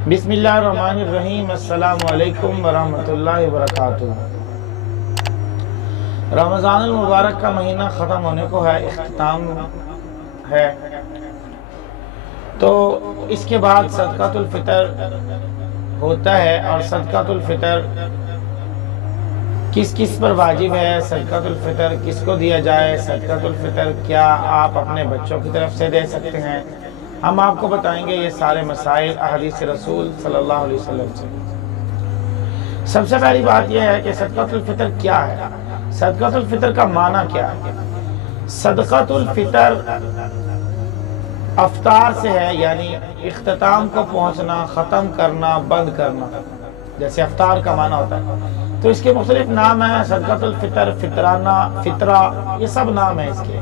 बिस्मिल्लाहिर्रहमानिर्रहीम। अस्सलाम वालेकुम वरहमतुल्लाहि वबरकातुहू। रमज़ानुल मुबारक का महीना ख़त्म होने को है, इख्तिताम है। तो इसके बाद सदक़ातुल फ़ितर होता है और सदक़ातुल फ़ितर किस किस पर वाजिब है, सदक़ातुल फ़ितर किसको दिया जाए, सदक़ातुल फ़ितर क्या आप अपने बच्चों की तरफ से दे सकते हैं, हम आपको बताएंगे ये सारे मसाइल अहदीस रसूल सल्लल्लाहु अलैहि वसल्लम से। सबसे पहली बात यह है कि सदक़ातुल फ़ितर क्या है, सदक़ातुल फ़ितर का माना क्या है। सदक़ातुल फ़ितर अफ्तार से है, यानी इख्तिताम को पहुंचना, ख़त्म करना, बंद करना, जैसे अफ्तार का माना होता है। तो इसके मुख्तलिफ नाम हैं, सदक़ातुल फ़ितर, फितराना, फितरा, ये सब नाम है इसके।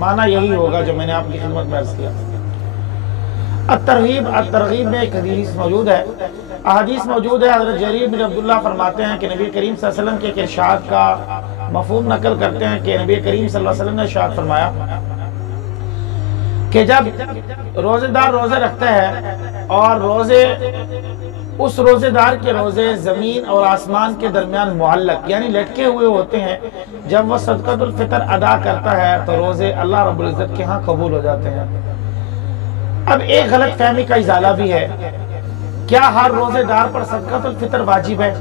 माना यही होगा जो मैंने आपकी खिदमत में अर्ज़ किया। अत-तरग़ीब में एक हदीस मौजूद है, अहदीस मौजूद है। हज़रत जरीर बिन अब्दुल्लाह फरमाते हैं कि नबी करीम सल्लल्लाहु अलैहि वसल्लम के एक इरशाद का मफ़हूम नकल करते हैं कि नबी करीम सल्लल्लाहु अलैहि वसल्लम ने इरशाद फरमाया कि जब रोज़ेदार रोज़े रखते हैं और रोज़े उस रोज़ेदार के रोज़े ज़मीन और आसमान के दरमियान मुअल्लक़ यानी लटके हुए होते हैं, जब वह सदक़ातुल फ़ितर अदा करता है तो रोज़े अल्लाह रब्बुल इज़्ज़त के यहाँ कबूल हो जाते हैं। अब एक गलत फहमी का इजाला भी है, क्या हर रोज़ेदार पर सदक़ातुल फ़ितर वाजिब है?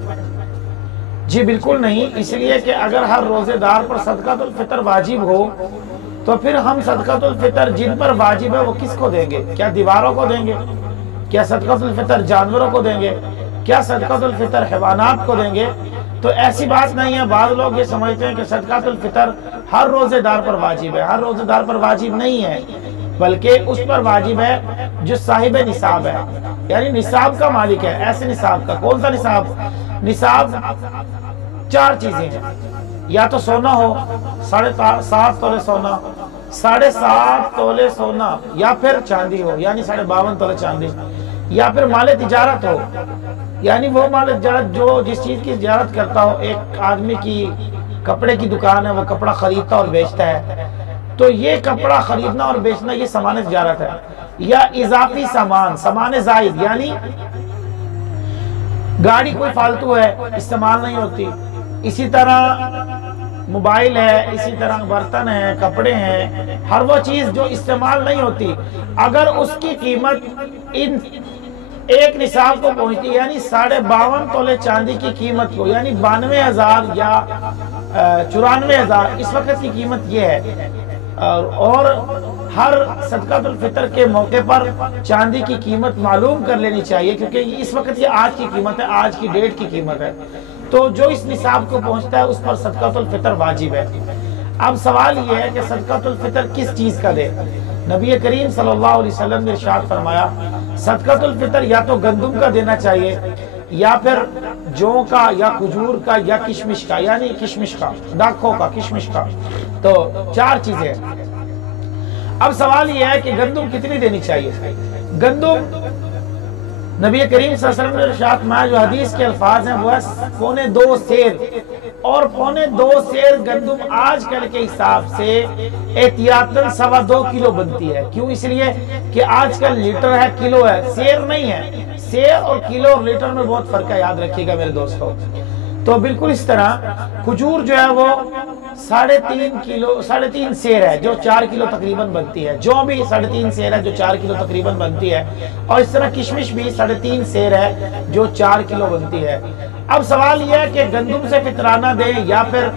जी बिल्कुल नहीं, इसलिए कि अगर हर रोज़ेदार पर सदक़ातुल फ़ितर वाजिब हो तो फिर हम सदक़ातुल फ़ितर जिन पर वाजिब है वो किसको देंगे? क्या दीवारों को देंगे? क्या सदक़ातुल फ़ितर जानवरों को देंगे? क्या सदक़ातुल फ़ितर हैवानात को देंगे? तो ऐसी बात नहीं है। बाद लोग ये समझते हैं कि सदक़ातुल फ़ितर हर रोज़ेदार पर वाजिब है। हर रोज़ेदार पर वाजिब नहीं है, बल्कि उस पर वाजिब है जो साहिब निसाब है, यानी निसाब का मालिक है। ऐसे निसाब का, कौन सा निसाब? निसाब चार चीजें हैं, या तो सोना हो 7.5 तोले सोना, 7.5 तोले सोना, या फिर चांदी हो यानी 52.5 तोले चांदी, या फिर माले तिजारत हो, यानी वो माले तिजारत जो जिस चीज की तिजारत करता हो। एक आदमी की कपड़े की दुकान है, वो कपड़ा खरीदता और बेचता है, तो ये कपड़ा खरीदना और बेचना ये सामान तिजारत है। या इजाफी सामान, सामान जायद, यानी गाड़ी कोई फालतू है, इस्तेमाल नहीं होती, इसी तरह मोबाइल है, इसी तरह बर्तन है, कपड़े हैं, हर वो चीज जो इस्तेमाल नहीं होती, अगर उसकी कीमत इन एक निसाब को पहुंचती है, यानी 52.5 तोले चांदी की कीमत को, यानी 92,000 या 94,000 इस वक्त की कीमत ये है। और हर सदक़ातुल फ़ितर के मौके पर चांदी की कीमत मालूम कर लेनी चाहिए, क्योंकि इस वक्त ये आज की कीमत है, आज की डेट की कीमत है। तो जो इस निसाब को पहुंचता है उस पर सदक़ातुल फ़ितर वाजिब है। अब सवाल ये है कि सदक़ातुल फ़ितर किस चीज का दे? नबी करीम सल्लल्लाहु अलैहि वसल्लम ने इरशाद फरमाया, सदक़ातुल फ़ितर या तो गंदुम का देना चाहिए, या फिर जौ का, या खजूर का, या किशमिश का, यानी किशमिश का, दाखों का, किशमिश का। तो चार चीजें। अब सवाल यह है कि गंदुम कितनी देनी चाहिए? गंदुम नबी करीम सल्लल्लाहु अलैहि वसल्लम ने इरशाद फरमाया, जो हदीस के अल्फाज हैं वो है 2.25 सेर, और 2.25 सेर गंदुम आजकल के हिसाब से एहतियातन 2.25 किलो बनती है। क्यों? इसलिए कि आजकल लीटर है, किलो है, सेर नहीं है। सेर और किलो और लीटर में बहुत फर्क है, याद रखिएगा मेरे दोस्तों। तो बिल्कुल इस तरह खजूर जो है वो 3.5 सेर है, जो 4 किलो तकरीबन बनती है। जौ भी 3.5 सेर है, जो 4 किलो तकरीबन बनती है। और इस तरह किशमिश भी 3.5 सेर है, जो 4 किलो बनती है। अब सवाल यह है कि गंदुम से फितराना दें, या फिर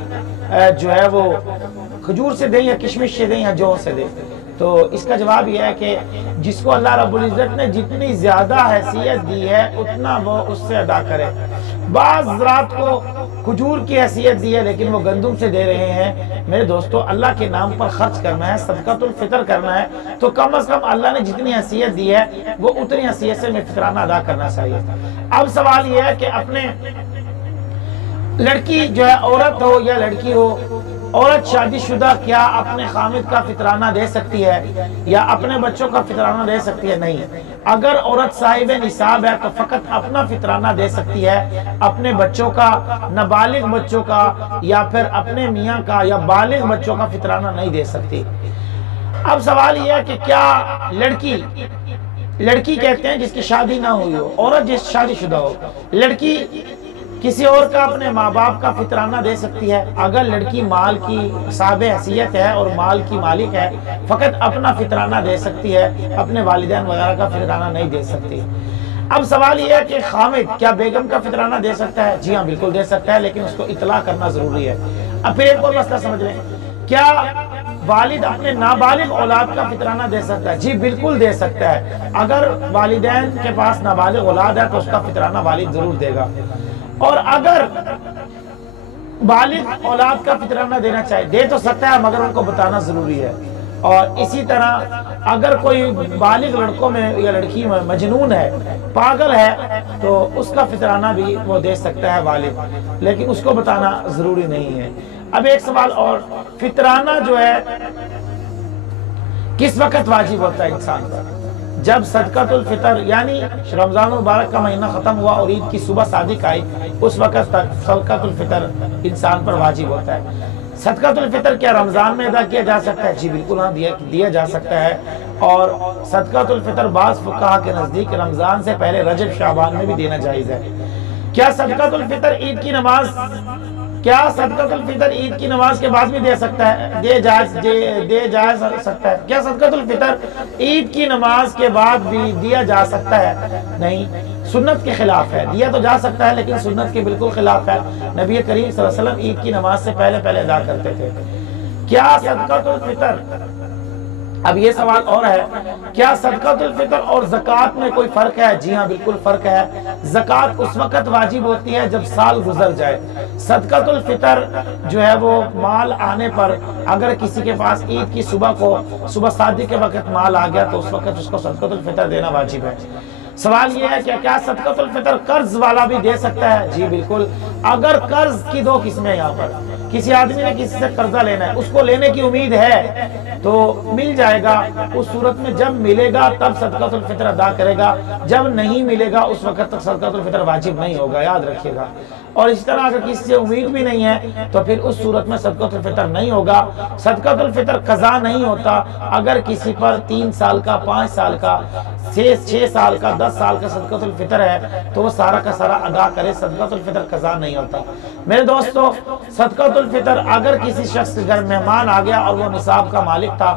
जो है वो खजूर से दें, या किशमिश से दें, या जौ से दें। तो इसका जवाब यह है कि जिसको अल्लाह रब्बुल इज़्ज़त ने जितनी ज्यादा हैसियत दी है उतना वो उससे अदा करे। बाज़ हज़रात को खजूर की हैसियत दी है लेकिन वो गंदुम से दे रहे हैं। मेरे दोस्तों, अल्लाह के नाम पर खर्च करना है, सदक़ातुल फ़ितर करना है, तो कम अज़ कम अल्लाह ने जितनी हैसियत दी है वो उतनी हैसियत से फितराना अदा करना चाहिए। अब सवाल यह है कि अपने लड़की जो है, औरत हो या लड़की हो, औरत शादीशुदा क्या अपने खामिद का फितराना दे सकती है या अपने बच्चों का फितराना दे सकती है? नहीं। अगर औरत साहिब निसाब है तो फकत अपना फितराना दे सकती है, अपने बच्चों का, नाबालिग बच्चों का, या फिर अपने मियाँ का या बालिग बच्चों का फितराना नहीं दे सकती। अब सवाल यह है कि क्या लड़की لڑکی کہتے ہیں جس کی شادی نہ ہوئی ہو، عورت جس شادی شدہ ہو۔ لڑکی کسی اور کا اپنے ماں باپ کا فطرانہ دے سکتی ہے اگر لڑکی مال کی صاحب حیثیت ہے اور مال کی مالک ہے، فقط اپنا فطرانہ دے سکتی ہے، اپنے والدین وغیرہ کا فطرانہ نہیں دے سکتی۔ اب سوال یہ ہے کہ خامد کیا بیگم کا فطرانہ دے سکتا ہے؟ جی ہاں بالکل دے سکتا ہے، لیکن اس کو اطلاع کرنا ضروری ہے۔ اب پھر ایک اور مسئلہ سمجھ لیں، کیا والد اپنے نابالغ اولاد کا فطرانہ دے سکتا ہے؟ جی بالکل دے سکتا ہے۔ اگر والدین کے پاس نابالغ اولاد ہے تو اس کا فطرانہ والد ضرور دے گا، اور اگر بالغ اولاد کا فطرانہ دینا چاہے دے تو سکتا ہے، مگر ان کو بتانا ضروری ہے۔ اور اسی طرح اگر کوئی بالغ لڑکوں میں یا لڑکی میں مجنون ہے، پاگل ہے، تو اس کا فطرانہ بھی وہ دے سکتا ہے والد، لیکن اس کو بتانا ضروری نہیں ہے۔ اب ایک سوال اور، فطرانہ جو ہے کس وقت واجب ہوتا ہے انسان پر؟ جب صدقۃ الفطر یعنی رمضان المبارک کا مہینہ ختم ہوا اور عید کی صبح صادق آئی، اس وقت تک صدقۃ الفطر انسان پر واجب ہوتا ہے۔ صدقۃ الفطر کیا رمضان میں ادا کیا جا سکتا ہے؟ جی بالکل ہاں دیا جا سکتا ہے، اور صدقۃ الفطر بعض فقہا کے نزدیک رمضان سے پہلے رجب شعبان میں بھی دینا جائز ہے۔ کیا صدقۃ الفطر عید کی نماز کے بعد بھی دے سکتا ہے؟ دے جا سکتا ہے۔ کیا صدقۃ الفطر عید کی نماز کے بعد بھی دیا جا سکتا ہے؟ نہیں، سنت کے خلاف ہے۔ دیا تو جا سکتا ہے لیکن سنت کے بالکل خلاف ہے۔ نبی کریم صلی اللہ علیہ وسلم عید کی نماز سے پہلے ادا کرتے تھے۔ کیا صدقۃ الفطر، اب یہ سوال اور ہے، کیا صدقۃ الفطر اور زکوٰۃ میں کوئی فرق ہے؟ جی ہاں بالکل فرق ہے۔ زکوٰۃ اس وقت واجب ہوتی ہے جب سال گزر جائے۔ صدقۃ الفطر جو ہے وہ مال آنے پر، اگر کسی کے پاس عید کی صبح صادق کے وقت مال آ گیا تو اس وقت اس کو صدقۃ الفطر دینا واجب ہے۔ سوال یہ ہے کہ کیا صدقۃ الفطر قرض والا بھی دے سکتا ہے؟ جی بالکل۔ اگر قرض کی دو قسمیں یہاں پر، کسی آدمی نے کسی سے قرضہ لینا ہے، اس کو لینے کی امید ہے تو مل جائے گا، اس صورت میں جب ملے گا تب صدقۃ الفطر ادا کرے گا، جب نہیں ملے گا اس وقت تک صدقۃ الفطر واجب نہیں ہوگا، یاد رکھیے گا۔ اور اس طرح اگر کسی سے امید بھی نہیں ہے تو پھر اس صورت میں صدقۃ الفطر نہیں ہوگا۔ صدقۃ الفطر قضا نہیں ہوتا۔ اگر کسی پر 3 سال کا، 5 سال کا، 6 سال کا، 10 سال کا صدقۃ الفطر ہے تو وہ سارا کا سارا ادا کرے، صدقۃ الفطر قضا نہیں ہوتا۔ میرے دوستو، صدقۃ الفطر اگر کسی شخص کے گھر مہمان آ گیا اور وہ نصاب کا مالک تھا،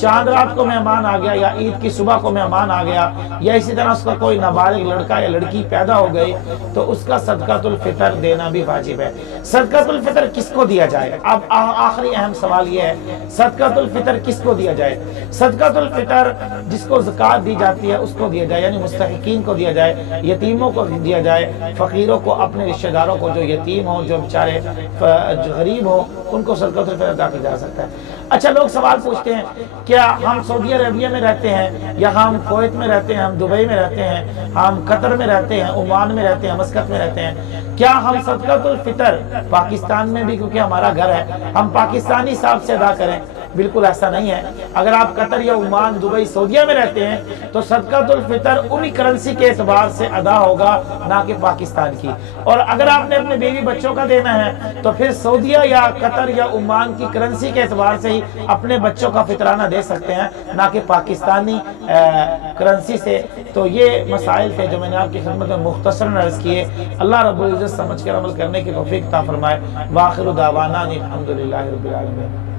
چاند رات کو مہمان آ گیا یا عید کی صبح کو مہمان آ گیا، یا اسی طرح اس کا کوئی نابالغ لڑکا یا لڑکی پیدا ہو گئی، تو اس کا صدقۃ الفطر دینا بھی واجب ہے۔ صدقۃ الفطر کس کو دیا جائے؟ اب آخری اہم سوال یہ ہے، صدقۃ الفطر کس کو دیا جائے؟ صدقۃ الفطر جس کو زکوٰۃ دی جاتی ہے اس کو دیا جائے، یعنی مستحقین کو دیا جائے، یتیموں کو دیا جائے، فقیروں کو، اپنے رشتہ داروں کو جو یتیم ہوں، جو بیچارے غریب ہوں، ان کو صدقۃ الفطر ادا کیا جا سکتا ہے۔ اچھا، لوگ سوال پوچھتے ہیں کیا ہم سعودی عربیہ میں رہتے ہیں، یا ہم کویت میں رہتے ہیں، ہم دبئی میں رہتے ہیں، ہم قطر میں رہتے ہیں، عمان میں رہتے ہیں، مسقط میں رہتے ہیں، کیا ہم صدقۃ الفطر پاکستان میں بھی، کیونکہ ہمارا گھر ہے، ہم پاکستانی حساب سے ادا کریں؟ بالکل ایسا نہیں ہے۔ اگر آپ قطر یا عمان، دبئی، سعودیہ میں رہتے ہیں تو صدقۃ الفطر انہی کرنسی کے اعتبار سے ادا ہوگا، نہ کہ پاکستان کی۔ اور اگر آپ نے اپنے بیوی بچوں کا دینا ہے تو پھر سعودیہ یا قطر یا عمان کی کرنسی کے اعتبار سے ہی اپنے بچوں کا فطرانہ دے سکتے ہیں، نہ کہ پاکستانی کرنسی سے۔ تو یہ مسائل تھے جو میں نے آپ کی خدمت میں مختصراً عرض کیے۔ اللہ رب العزت سمجھ کر عمل کرنے کی توفیق عطا فرمائے۔ وآخر دعوانا الحمدللہ رب العالمین۔